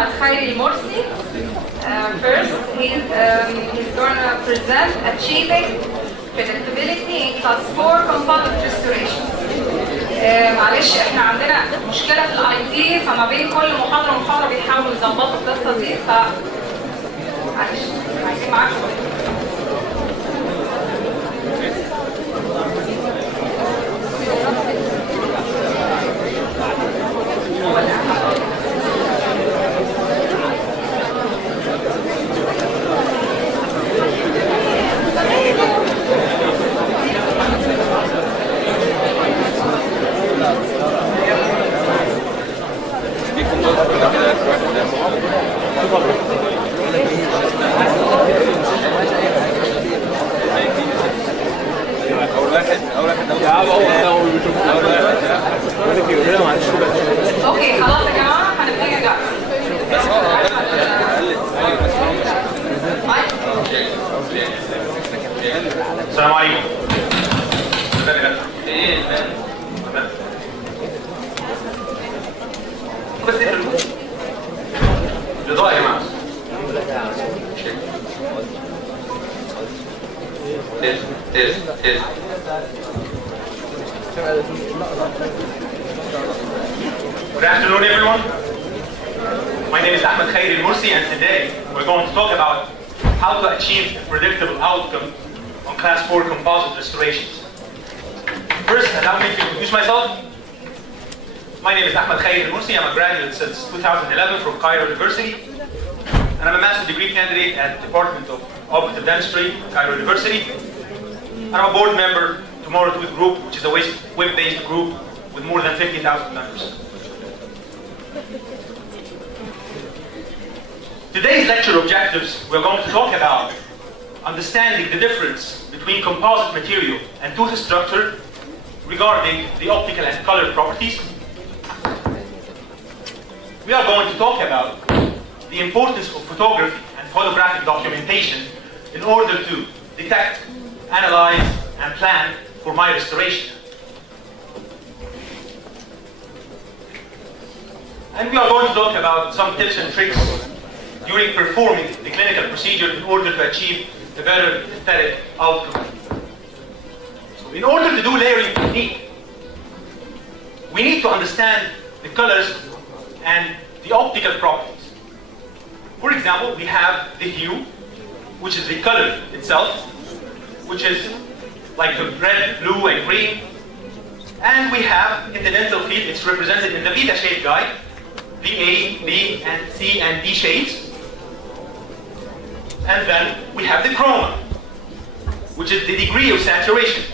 Ahmed Khairy Morsi. First, he's going to present achieving predictability in class 4 composite restoration. معلش احنا عندنا مشكله في الاي تي، فما بين كل محاضره ومحاضره بيحاولوا يظبطوا القصه دي، ف معلش عايزين معاكم. اوكي خلاص يا جماعه هنبتدي نجرب. السلام عليكم. بس الاضاءه يا جماعه. Good afternoon, everyone. My name is Ahmed Khairy Morsi, and today we're going to talk about how to achieve predictable outcome on Class 4 composite restorations. First, allow me to introduce myself. My name is Ahmed Khairy Morsi. I'm a graduate since 2011 from Cairo University, and I'm a master's degree candidate at the Department of Operative Dentistry, Cairo University. And I'm a board member Tomorrow Tooth Group, which is a web-based group with more than 50,000 members. Today's lecture objectives, we're going to talk about understanding the difference between composite material and tooth structure regarding the optical and color properties. We are going to talk about the importance of photography and photographic documentation in order to detect, analyze, and plan for my restoration. And we are going to talk about some tips and tricks during performing the clinical procedure in order to achieve a better aesthetic outcome. So in order to do layering technique, we need to understand the colors and the optical properties. For example, we have the hue, which is the color itself, which is like the red, blue, and green. And we have in the dental field, it's represented in the beta shade guide, the A, B, and C, and D shades. And then we have the chroma, which is the degree of saturation.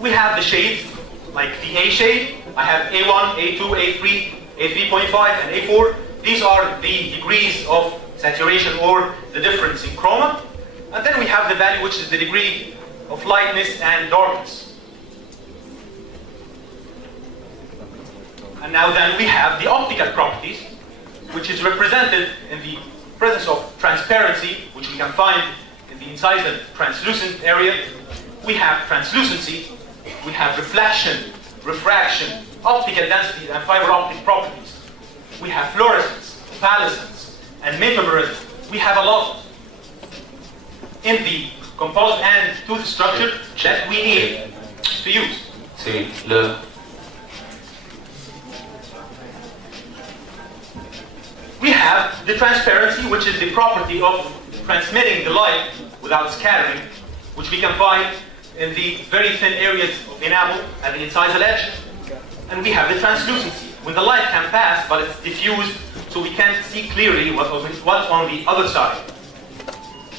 We have the shades, like the A shade. I have A1, A2, A3, A3.5, and A4. These are the degrees of saturation or the difference in chroma. And then we have the value, which is the degree of lightness and darkness. And now then we have the optical properties, which is represented in the presence of transparency, which we can find in the incisal translucent area. We have translucency, we have reflection, refraction, optical density, and fiber optic properties. We have fluorescence, opalescence, and metabolism. We have a lot in the composite and tooth structure that we need to use. We have the transparency, which is the property of transmitting the light without scattering, which we can find in the very thin areas of enamel at the incisal edge. And we have the translucency, when the light can pass, but it's diffused, so we can't see clearly what's on the other side.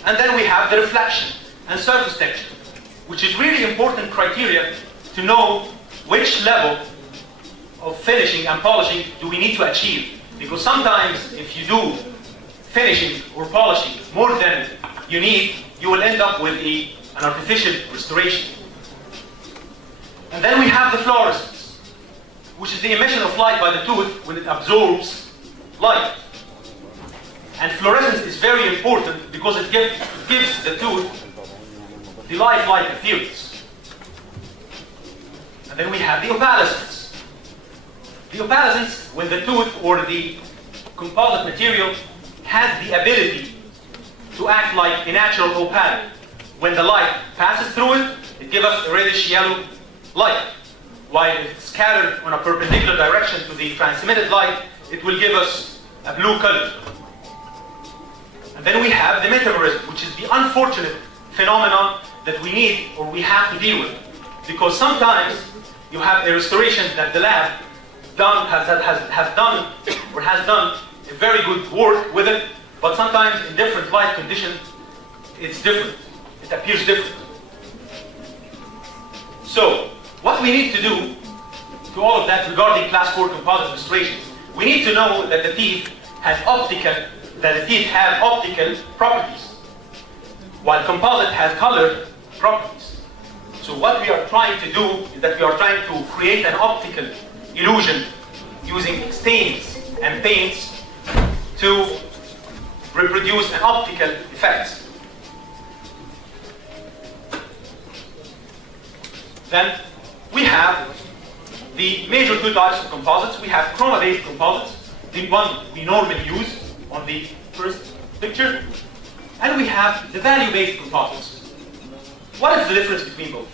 And then we have the reflection and surface texture, which is really important criteria to know which level of finishing and polishing do we need to achieve. Because sometimes if you do finishing or polishing more than you need, you will end up with an artificial restoration. And then we have the fluorescence, which is the emission of light by the tooth when it absorbs light. And fluorescence is very important because it gives the tooth the lifelike appearance. And then we have the opalescence. The opalescence when the tooth or the composite material has the ability to act like a natural opaque. When the light passes through it, it gives us a reddish yellow light. While if it's scattered on a perpendicular direction to the transmitted light, it will give us a blue color. And then we have the metabolism, which is the unfortunate phenomenon that we need or we have to deal with. Because sometimes you have a restoration that the lab has done a very good work with it, but sometimes in different light conditions, it's different. It appears different. So, what we need to do to all of that regarding class 4 composite restorations, we need to know that the teeth have optical properties, while composite has color properties. So what we are trying to do is that we are trying to create an optical illusion using stains and paints to reproduce an optical effect. Then we have the major two types of composites. We have chroma-based composites, the one we normally use on the first picture, and we have the value-based composites. What is the difference between both?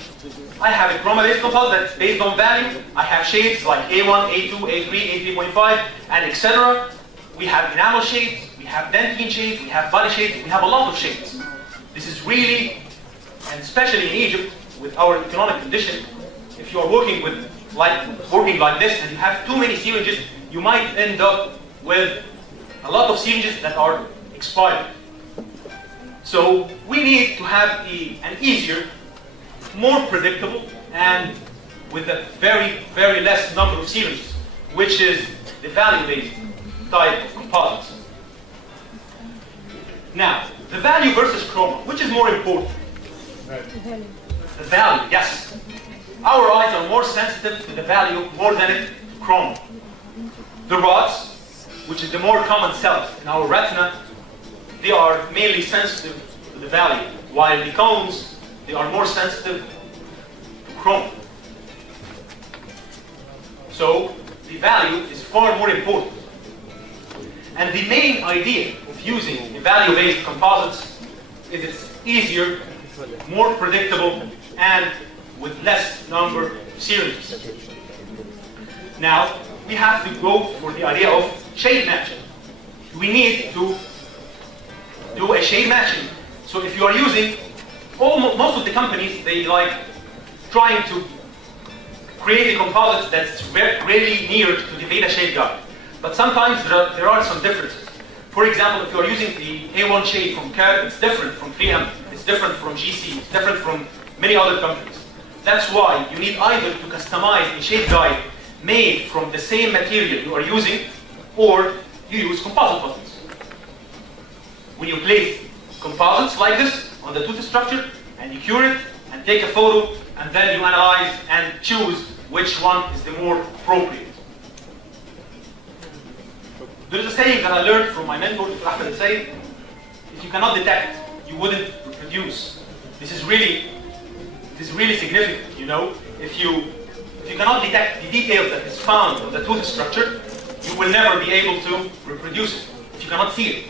I have a chroma-based composite that's based on value. I have shades like A1, A2, A3, A3.5, and etc. We have enamel shades, we have dentine shades, we have body shades, we have a lot of shades. This is really, and especially in Egypt, with our economic condition, if you are working like this and you have too many syringes, you might end up with a lot of syringes that are expired. So we need to have an easier, more predictable, and with a very, very less number of syringes, which is the value-based type of composites. Now, the value versus chroma, which is more important? The value, yes. Our eyes are more sensitive to the value more than to chroma. The rods, which is the more common cells in our retina, they are mainly sensitive to the value, while the cones, they are more sensitive to chroma. So the value is far more important. And the main idea of using the value-based composites is it's easier, more predictable, and with less number of syringes. Now, we have to go for the idea of shade matching. We need to do a shade matching. So if you are using, most of the companies, they like trying to create a composite that's really near to the Veda shade guide. But sometimes there are some differences. For example, if you are using the A1 shade from CAD, it's different from 3M, it's different from GC, it's different from many other companies. That's why you need either to customize a shade guide made from the same material you are using, or you use composite buttons. When you place composites like this on the tooth structure, and you cure it, and take a photo, and then you analyze and choose which one is the more appropriate. There is a saying that I learned from my mentor, Dr. Ahmed, saying, if you cannot detect, you wouldn't reproduce. This is really significant, you know. If you cannot detect the details that is found on the tooth structure, you will never be able to reproduce it, if you cannot see it.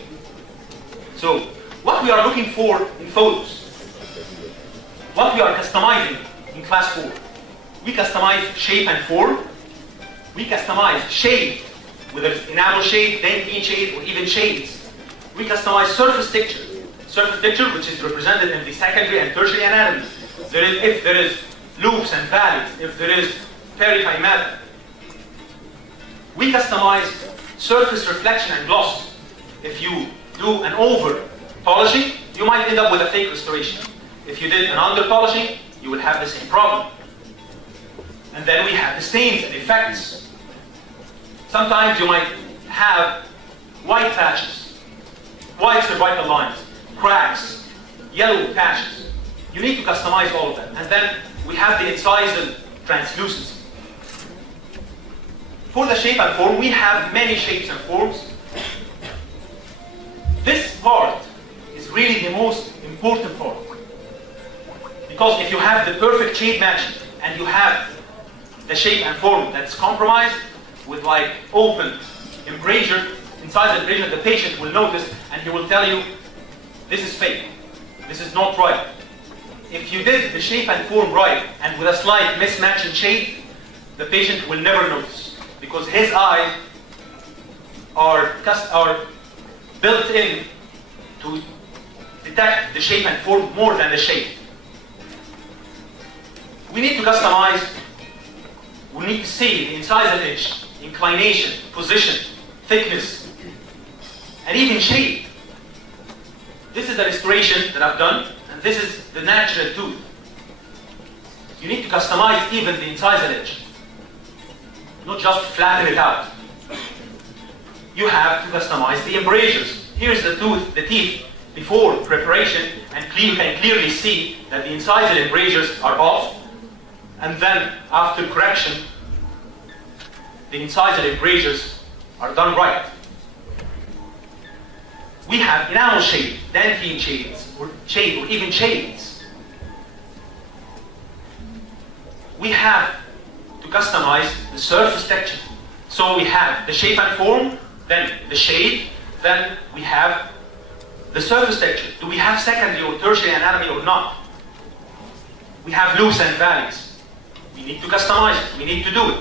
So, what we are looking for in photos, what we are customizing in class 4, we customize shape and form, we customize shade, whether it's enamel shade, dentine shade, or even shades. We customize surface texture, which is represented in the secondary and tertiary anatomy. If there is loops and valleys, if there is perihymatic. We customize surface reflection and gloss. If you do an over polishing, you might end up with a fake restoration. If you did an under polishing, you will have the same problem. And then we have the stains and effects. Sometimes you might have white patches, white cervical lines, cracks, yellow patches. You need to customize all of that. And then we have the incisal translucency. For the shape and form, we have many shapes and forms. This part is really the most important part. Because if you have the perfect shade matching and you have the shape and form that's compromised with like open embrasure, incisal abrasion the patient will notice, and he will tell you, this is fake, this is not right. If you did the shape and form right, and with a slight mismatch in shade, the patient will never notice, because his eyes are built in to detect the shape and form more than the shape. We need to customize, we need to see the incisal edge, inclination, position, thickness, and even shape. This is the restoration that I've done, and this is the natural tooth. You need to customize even the incisal edge, not just flatten it out. You have to customize the embrasures. Here's the tooth, the teeth before preparation, and you can clearly see that the incisal embrasures are off, and then after correction, the incisal embrasures are done right. We have enamel shade, dentine shades, or even shades. We have to customize the surface texture. So we have the shape and form, then the shade, then we have the surface texture. Do we have secondary or tertiary anatomy or not? We have loops and valleys. We need to customize it. We need to do it.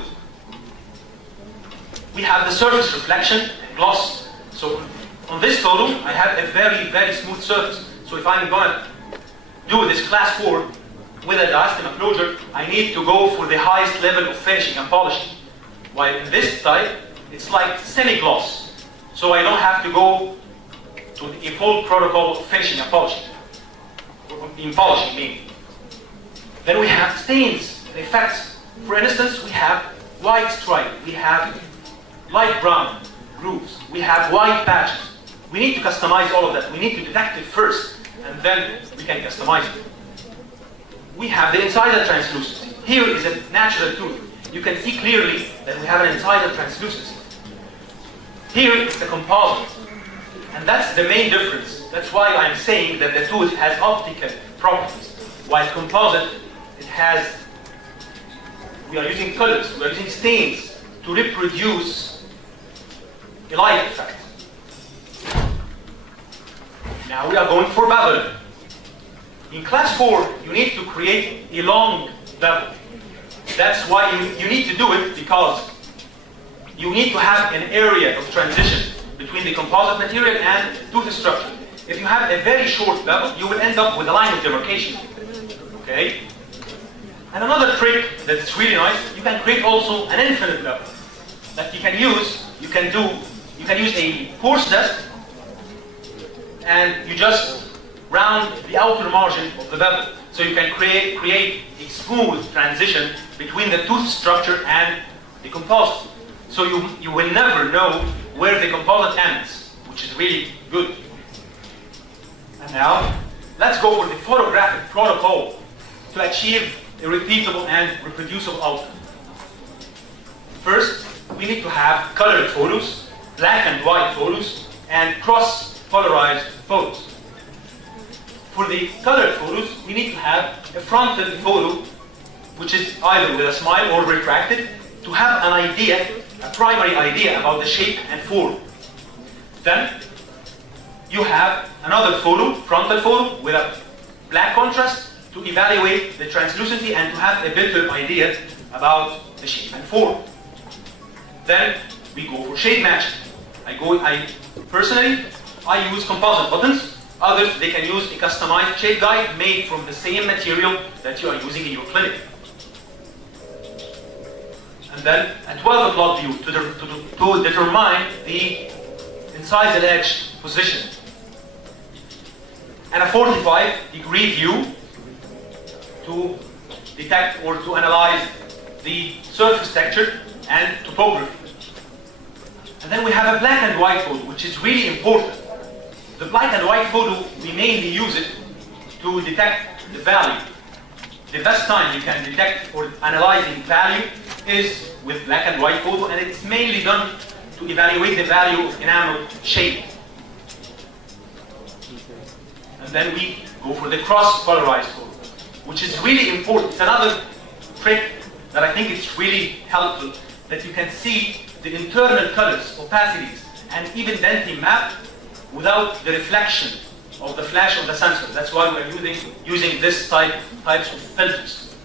We have the surface reflection and gloss. So on this photo, I have a very, very smooth surface. So if I'm going to do this class 4 with a diastema closure, I need to go for the highest level of finishing and polishing. While in this type, it's like semi-gloss. So I don't have to go to the full protocol of finishing and polishing. In polishing, meaning. Then we have stains and effects. For instance, we have white stripe, we have light brown grooves, we have white patches. We need to customize all of that. We need to detect it first, and then we can customize it. We have the incisal translucency. Here is a natural tooth. You can see clearly that we have an incisal translucency. Here is the composite, and that's the main difference. That's why I'm saying that the tooth has optical properties, while composite, it has, we are using colors, we are using stains to reproduce a light effect. Now we are going for bevel. In class 4, you need to create a long bevel. That's why you need to do it, because you need to have an area of transition between the composite material and tooth structure. If you have a very short bevel, you will end up with a line of demarcation. Okay? And another trick that's really nice, you can create also an infinite bevel that you can use. You can use a coarse test, and you just round the outer margin of the bevel. So you can create a smooth transition between the tooth structure and the composite. So you will never know where the composite ends, which is really good. And now, let's go for the photographic protocol to achieve a repeatable and reproducible outcome. First, we need to have colored photos, black and white photos, and cross-polarized photos. For the colored photos, we need to have a frontal photo, which is either with a smile or retracted, to have an idea, a primary idea about the shape and form. Then, you have another photo, frontal photo, with a black contrast to evaluate the translucency and to have a better idea about the shape and form. Then, we go for shade matching. Personally, I use composite buttons. Others, they can use a customized shade guide made from the same material that you are using in your clinic. And then a 12 o'clock view to determine the incisal edge position. And a 45-degree view to detect or to analyze the surface texture and topography. And then we have a black and white photo, which is really important. The black and white photo, we mainly use it to detect the value. The best time you can detect for analyzing value is with black and white photo, and it's mainly done to evaluate the value of enamel shape. And then we go for the cross-polarized photo, which is really important. It's another trick that I think is really helpful, that you can see the internal colors, opacities, and even denting map without the reflection of the flash of the sensor. That's why we're using this types of filters.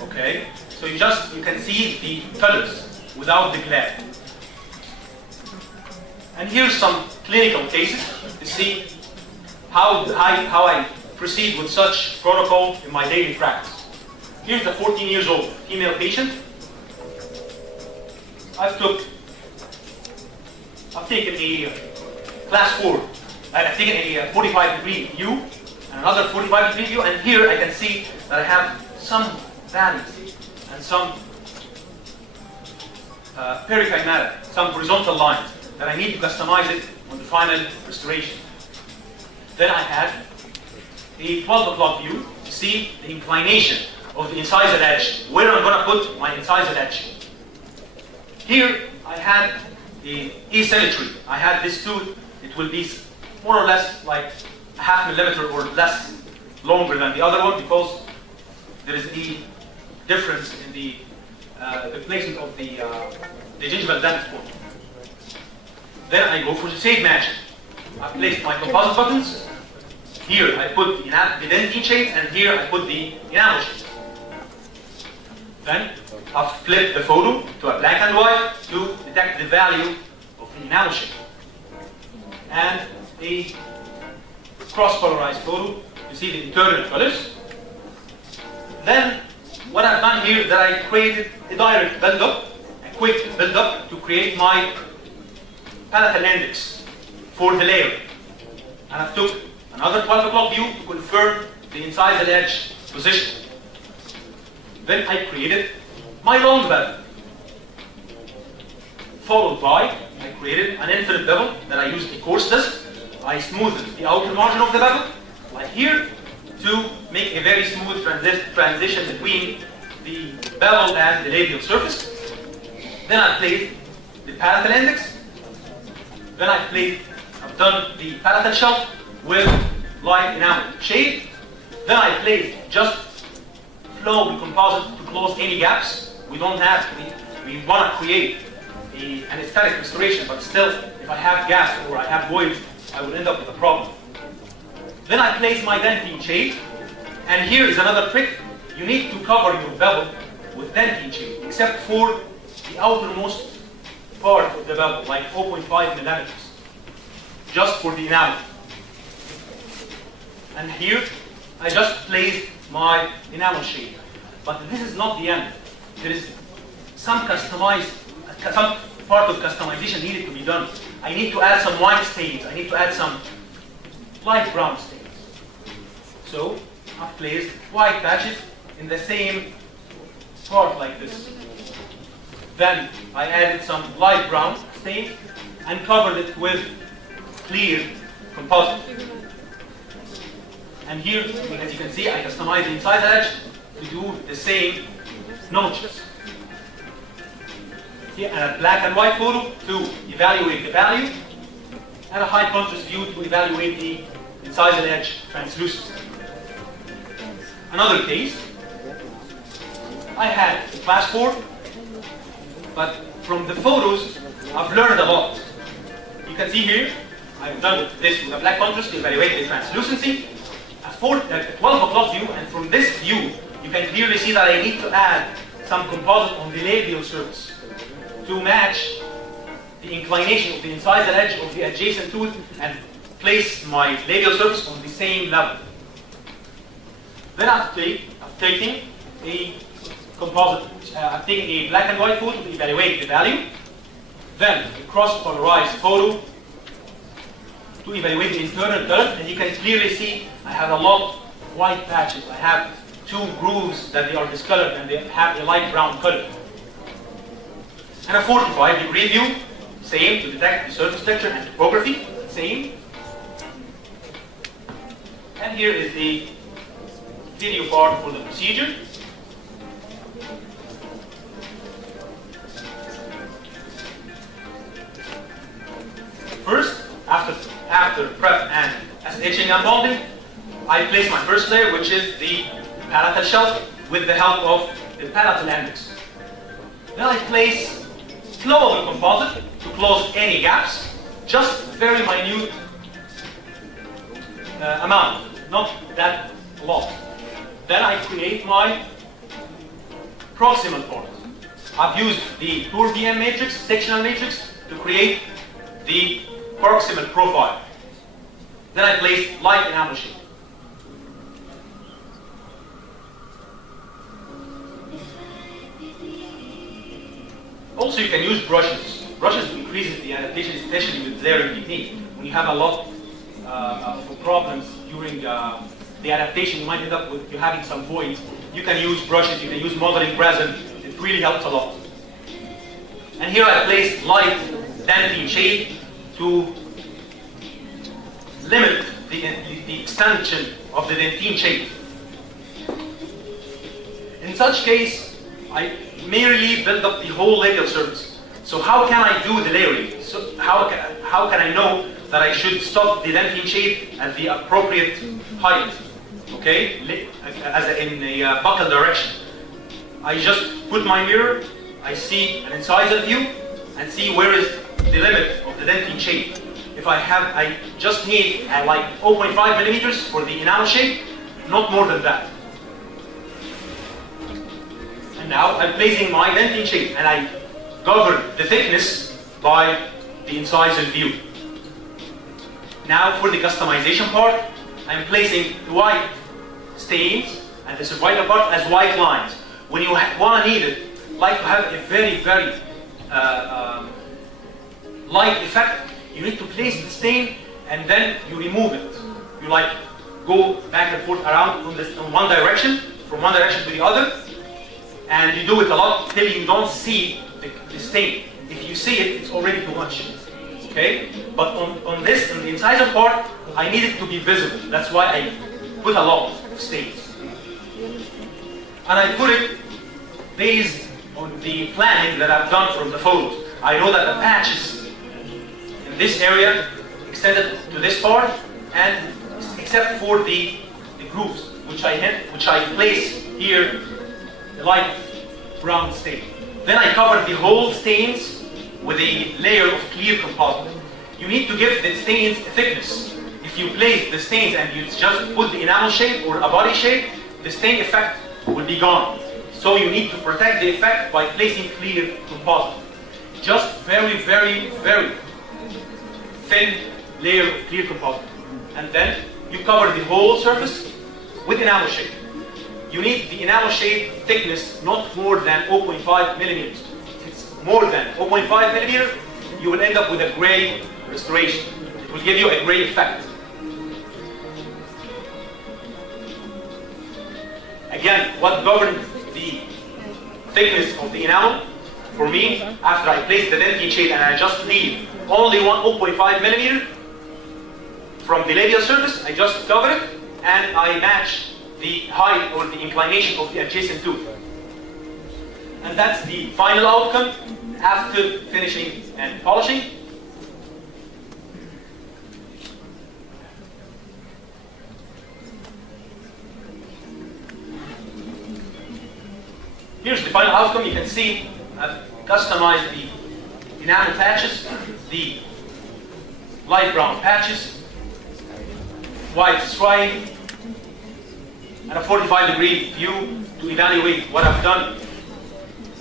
Okay, so you can see the colors without the glare. And here's some clinical cases to see how I proceed with such protocol in my daily practice. Here's a 14 years old female patient. I've taken a class 4. I've taken a 45-degree view and another 45-degree view, and here I can see that I have some valleys and some perichymata, some horizontal lines that I need to customize it on the final restoration. Then I had a 12 o'clock view to see the inclination of the incisor edge, where I'm going to put my incisor edge. Here I had the asymmetry. I had this tooth, it will be more or less like a ½ millimeter or less longer than the other one, because there is a difference in the placement of the gingival dentist form. Then I go for the shade matching. I placed my composite buttons. Here I put the dentine shades, and here I put the enamel shades. Then I flip the photo to a black and white to detect the value of the enamel shade. And a cross-polarized photo to see the internal colors. Then what I've done here is that I created a direct build-up, a quick build-up to create my palatal index for the layer. And I took another 12 o'clock view to confirm the incisor edge position. Then I created my long bevel, followed by I created an infinite bevel that I used a coarse disc. I smoothed the outer margin of the bevel, like here, to make a very smooth transition between the bevel and the labial surface. Then I placed the palatal index. Then I've done the palatal shelf with light enamel shade. Then I placed just flow the composite to close any gaps. We don't have to, we want to create an aesthetic restoration, but still, if I have gaps or I have voids, I will end up with a problem. Then I place my dentine shade, and here is another trick. You need to cover your bevel with dentine shade, except for the outermost part of the bevel, like 0.5 millimeters, just for the enamel. And here, I just placed my enamel shade. But this is not the end. There is some part of customization needed to be done. I need to add some white stains. I need to add some light brown stains. So I've placed white patches in the same part like this. Then I added some light brown stains and covered it with clear composite. And here, as you can see, I customized the incisor edge to do the same notches. Here, and a black and white photo to evaluate the value, and a high contrast view to evaluate the incisor edge translucency. Another case, I had class 4, but from the photos, I've learned a lot. You can see here, I've done this with a black contrast to evaluate the translucency. A 12 o'clock view, and from this view, you can clearly see that I need to add some composite on the labial surface to match the inclination of the incisor edge of the adjacent tooth and place my labial surface on the same level. Then I've taken a composite, I've taken a black and white photo to evaluate the value, then a cross-polarized photo to evaluate the internal color, and you can clearly see I have a lot of white patches. I have 2 grooves that they are discolored and they have a light brown color. And a 45-degree view, same to detect the surface texture and topography, same. And here is the video part for the procedure. First, after prep and acid etching and bonding, I place my first layer, which is the palatal shelf, with the help of the palatal index. Then I place flow of the composite to close any gaps. just very minute amount, not that lot. Then I create my proximal part. I've used the Tour BM matrix, sectional matrix, to create the proximal profile. Then I place light enamel shape. Also, you can use brushes. Brushes increases the adaptation, especially with layering technique. When you have a lot of problems during the adaptation, you might end up with you having some voids. You can use brushes, you can use modeling resin. It really helps a lot. And here I placed light dentine shade to limit the extension of the dentine shade. In such case, I merely build up the whole labial surface. So how can I do the layering? So how can I know that I should stop the dentine shade at the appropriate height? Okay, in a buccal direction. I just put my mirror, I see an incisor view, and see where is the limit of the dentine shade. If I just need like 0.5 millimeters for the enamel shape, not more than that. And now I'm placing my dentine shape, and I govern the thickness by the incisor view. Now for the customization part, I'm placing the white stains and the cervical part as white lines. When you want to need it, like to have a very, very light effect, you need to place the stain and then you remove it. You like go back and forth around in one direction, from one direction to the other, and you do it a lot till you don't see the stain. If you see it, it's already too much. Okay? But on the incisor part, I need it to be visible. That's why I put a lot of stains. And I put it based on the planning that I've done from the photos. I know that the patches in this area extended to this part, and except for the grooves, which I place here, the light brown stain. Then I cover the whole stains with a layer of clear composite. You need to give the stains thickness. If you place the stains and you just put the enamel shape or a body shape, the stain effect will be gone. So you need to protect the effect by placing clear composite. Just very, very, very thin layer of clear composite. And then you cover the whole surface with enamel shape. You need the enamel shape thickness not more than 0.5 millimeters. If it's more than 0.5 millimeter, you will end up with a gray restoration. It will give you a gray effect. Again, what governs the thickness of the enamel, for me, after I place the dentine shade and I just leave only 0.5 millimeter from the labial surface, I just cover it and I match the height or the inclination of the adjacent tooth. And that's the final outcome after finishing and polishing. Here's the final outcome. You can see I've customized the enamel patches, the light brown patches, white stripe, and a 45-degree view to evaluate what I've done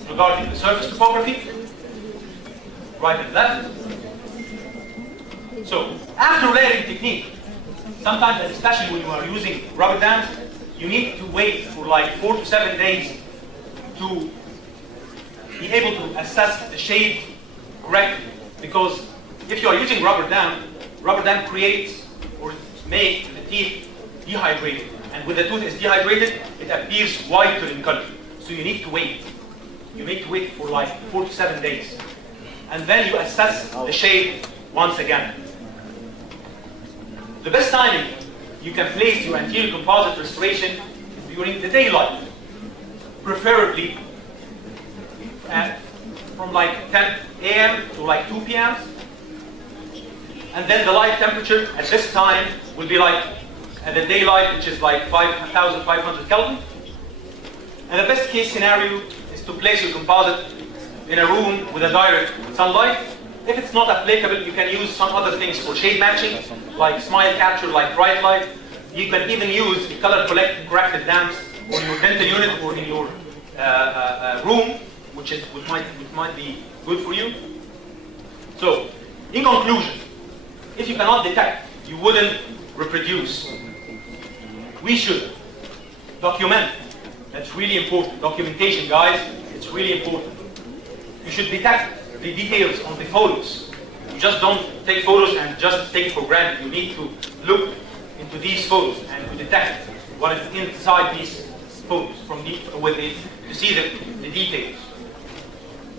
regarding the surface topography, right and left. So, after layering technique, sometimes, and especially when you are using rubber dams, you need to wait for like 4 to 7 days to be able to assess the shade correctly. Because if you are using rubber dam creates or makes the teeth dehydrated. And when the tooth is dehydrated, it appears whiter in color. So you need to wait. You need to wait for like 4 to 7 days. And then you assess the shade once again. The best timing you can place your anterior composite restoration is during the daylight. Preferably from like 10 a.m. to like 2 p.m. And then the light temperature at this time will be like at the daylight, which is like 5,500 Kelvin. And the best case scenario is to place your composite in a room with a direct sunlight If it's not applicable, you can use some other things for shade matching, like smile capture, like bright light. You can even use the color corrected lamps on your dental unit or in your room, which might be good for you. So, in conclusion, if you cannot detect, you wouldn't reproduce. We should document. That's really important. Documentation, guys, it's really important. You should detect the details on the photos. You just don't take photos and just take it for granted. You need to look into these photos and to detect what is inside these photos to see the details.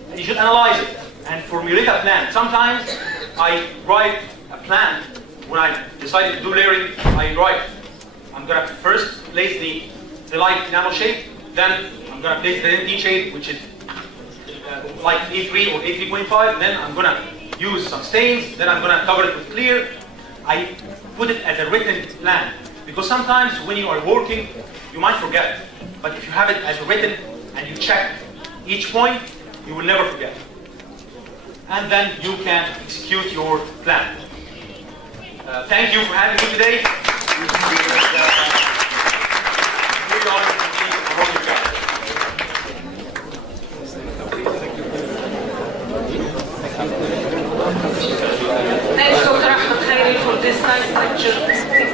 And you should analyze it and formulate a plan. Sometimes I write a plan. When I decided to do layering, I write, I'm going to first place the light enamel shade, then I'm going to place the dentine shade, which is like A3 or A3.5, then I'm going to use some stains, then I'm going to cover it with clear. I put it as a written plan, because sometimes when you are working, you might forget. But if you have it as written and you check each point, you will never forget. And then you can execute your plan. Thank you for having me today. Thanks, Dr. Ahmed Khairy, for this nice lecture.